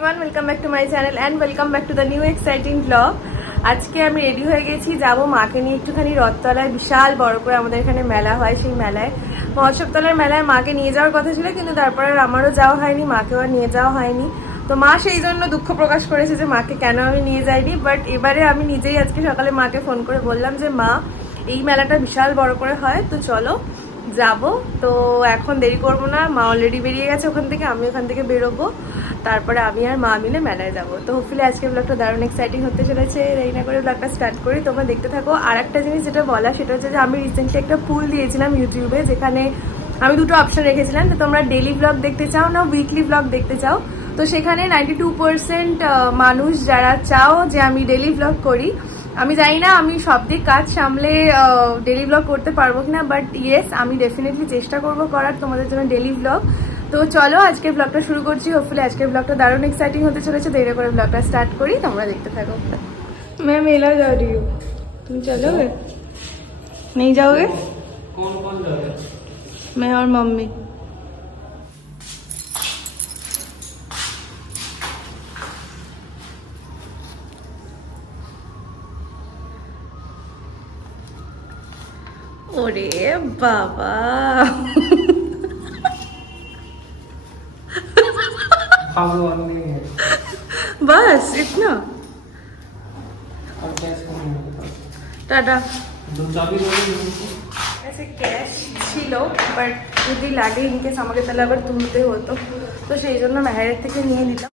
Everyone, welcome back to my channel and welcome back to the new exciting blog. আজকে আমি ready হয়ে গেছি, যাবো মাকে নিয়ে একটুখানি রথতলায়। বিশাল বড় করে আমাদের এখানে মেলা হয়, সেই মেলায় মহোৎসবতলার মেলায় মাকে নিয়ে যাওয়ার কথা ছিল, কিন্তু তারপরে আমারও যাওয়া হয়নি, মাকেও আর নিয়ে যাওয়া হয়নি। তো মা সেই জন্য দুঃখ প্রকাশ করেছে যে মাকে কেন আমি নিয়ে যাইনি। বাট এবারে আমি নিজেই আজকে সকালে মাকে ফোন করে বললাম যে মা, এই মেলাটা বিশাল বড় করে হয়, তো চলো যাব। তো এখন দেরি করবো না, মা অলরেডি বেরিয়ে গেছে ওখান থেকে, আমি ওখান থেকে বেরোবো, তারপরে আমি আর মা মিলে মেলায় যাবো। তো হোপফুলি আজকে ব্লগটা দারুণ এক্সাইটিং হতে চলেছে। দেরি না করে ব্লগটা স্টার্ট করি, তোমরা দেখতে থাকো। আর একটা জিনিস যেটা বলা, সেটা হচ্ছে যে আমি রিসেন্টলি একটা পুল দিয়েছিলাম ইউটিউবে, যেখানে আমি দুটো অপশন রেখেছিলাম যে তোমরা ডেইলি ব্লগ দেখতে চাও না উইকলি ব্লগ দেখতে চাও। তো সেখানে 92% মানুষ যারা চাও যে আমি ডেইলি ব্লগ করি, আমি জানি না আমি সব দিক কাজ সামলে ডেইলি ব্লগ করতে পারবো কিনা, বাট ইয়েস আমি ডেফিনেটলি চেষ্টা করবো করার তোমাদের জন্য ডেইলি ব্লগ। তো চলো আজকের ব্লগটা শুরু করছি। হোপফুলি আজকের ব্লগটা দারুণ এক্সাইটিং হতে চলেছে। দেরি করে ব্লগটা স্টার্ট করি, তোমরা দেখতে থাকো। मैं मेला जा रही हूँ, तुम चलोगे? नहीं जाओगे? कौन कौन जाओगे? मैं और मम्मी। ओरे बाबा बस इतना, टाटा। ऐसे कैश ছিল, বাট যদি লাগে ইনকেস আমাকে তাহলে আবার তুলতে হতো, তো সেই জন্য মেহেরের থেকে নিয়ে নিলাম।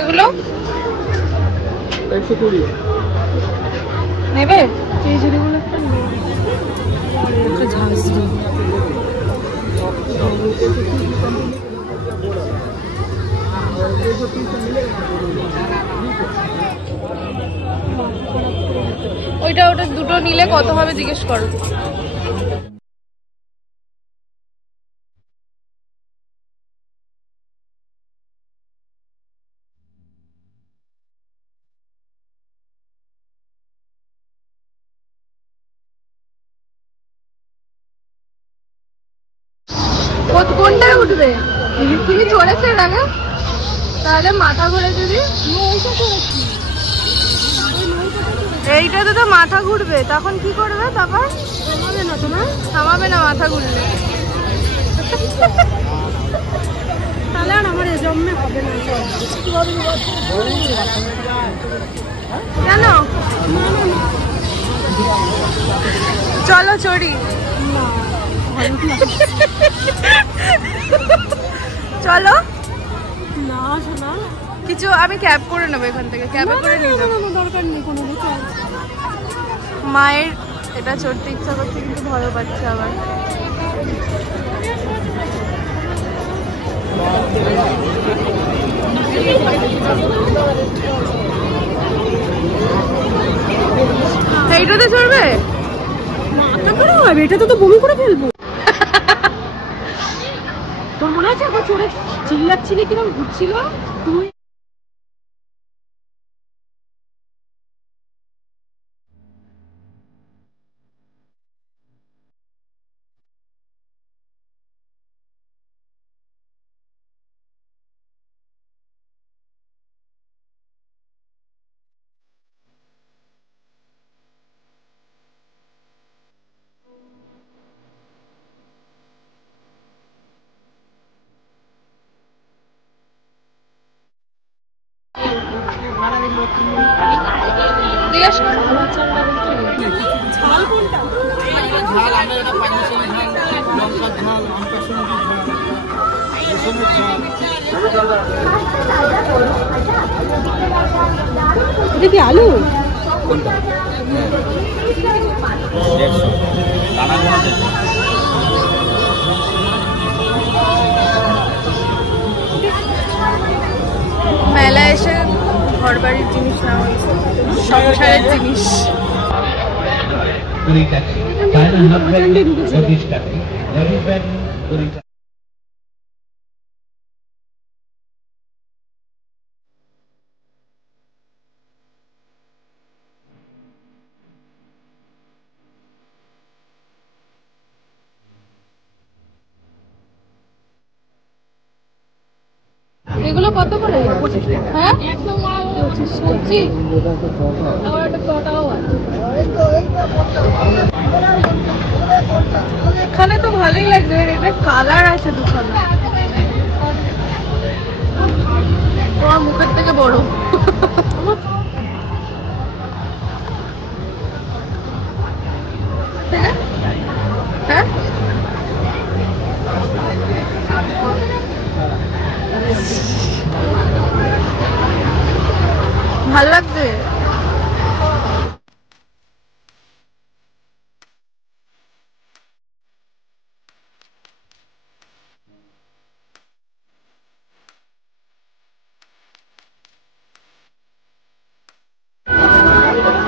এগুলো 120 নেবে, এই ঝুড়িগুলো একটা ঝাঁঝরি। ওইটা ওটা দুটো নিলে কত হবে জিজ্ঞেস করো। কোনটায় উঠবে? তুমি চড়েছে আগে, তাহলে মাথা ঘুরে যদি এইটাতে তো মাথা ঘুরবে, তখন কি করবে? তখন থামাবে না, তোমার থামাবে না মাথা ঘুরলে, তাহলে আর আমার জন্মে হবে না। কেন? চলো চড়ি। চলো না শোনা, কিছু আমি ক্যাব করে নেবো এখান থেকে, ক্যাবে করে নিয়ে যাবো, দরকার নেই কোনো কিছু। মায়ের এটা চড়তে ইচ্ছা করছে কিন্তু ভয় পাচ্ছে আবার। এইটাতে চড়বে? মাথা করে হবে, এটাতে তো বমি করে ফেলবো। তোর মনে আছে একবার চড়ে চিল্লাচ্ছিলি কিরকম ঘুরছিল তুই? জিজ্ঞেস করো এটা কি আলু? মেলা এসে ঘর বাড়ির জিনিস না হয়েছে সংসারের জিনিস। এগুলো কত করে? হ্যাঁ এখানে তো ভালোই লাগবে, এটা কালার আছে দুখানে, তোমার মুখের থেকে বড়। হ্যাঁ ভালো লাগছে।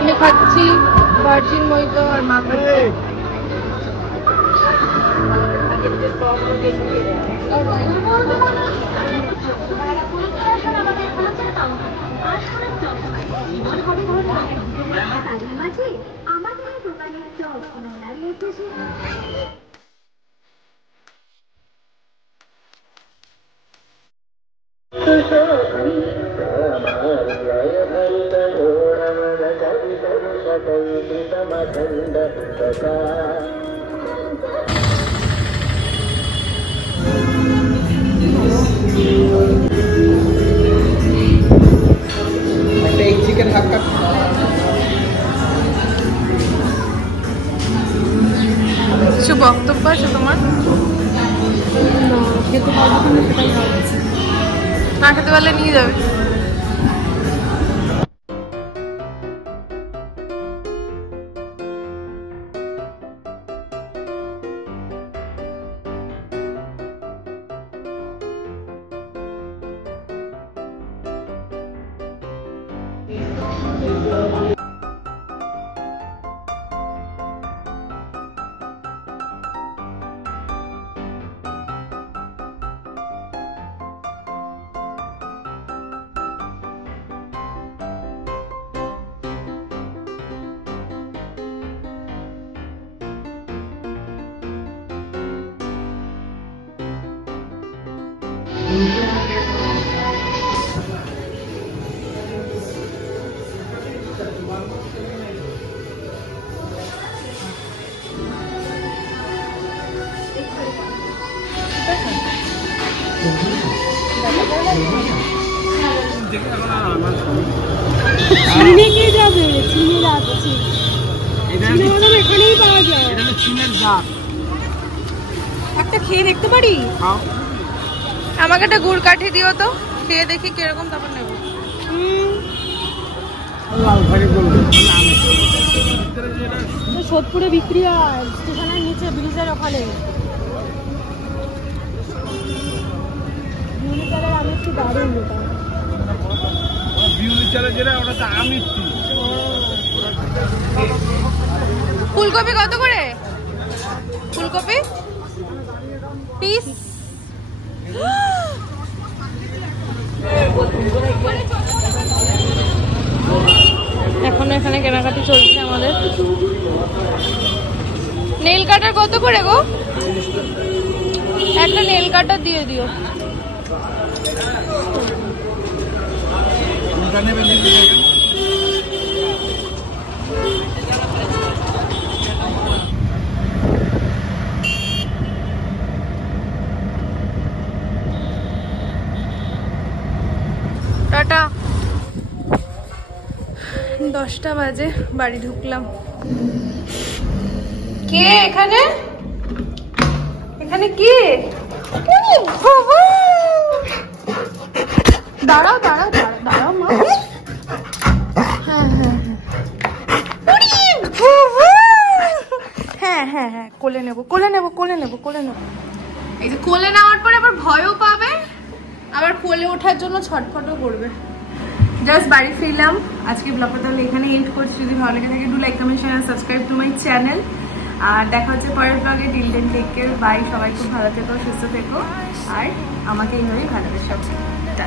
আমি খাচ্ছি ভার্জিন মইতো আর মাখন। চিকেন হাক্কা কিছু বক্তব্য আছে তোমার? খেতে পারবো কিনা সেটাই ভাবছি। না খেতে পারলে নিয়ে যাবে। চিনে যাবে, চিনে যাচ্ছে, এখানেই পাওয়া যায়। একটা খেয়ে দেখতে পারি? আমাকে একটা গুড় কাঠি দিও তো, খেয়ে দেখি কিরকম, তারপর নেবো। সোদপুরে বিক্রি হয়, স্টেশনের নিচে ব্রিজের ওখানে। বিউলিচালের আমিষটি দারুণ ওটা। বিউলিচালের যেটা ওটা তো আমিষটি। ফুলকপি কত করে? ফুলকপি পিস এখনো এখানে কেনাকাটি চলছে আমাদের। নেল কাটার কত করে গো? একটা নেল কাটার দিয়ে দিও। টাটা। 10টা বাজে, বাড়ি ঢুকলাম। কে এখানে? এখানে কে? দাঁড়াও দাঁড়াও দাঁড়াও দাঁড়াও মা। হ্যাঁ হ্যাঁ হ্যাঁ, কোলে নেবো কোলে নেবো কোলে নেবো কোলে নেবো। এই যে কোলে নেওয়ার পরে আবার ভয়ও পাবে, আবার কোলে ওঠার জন্য ছটফটও করবে। জাস্ট বাড়ি ফিরলাম। আজকে ব্লগটা তাহলে এখানে এন্ড করছি। যদি ভালো লেগে থাকে do like comment share subscribe to my channel. আর দেখা হচ্ছে পরের ব্লগে। Till then take care, bye. সবাই খুব ভালো থেকো, সুস্থ থেকো, আর আমাকে এইভাবেই ভালোবেসো। টাটা।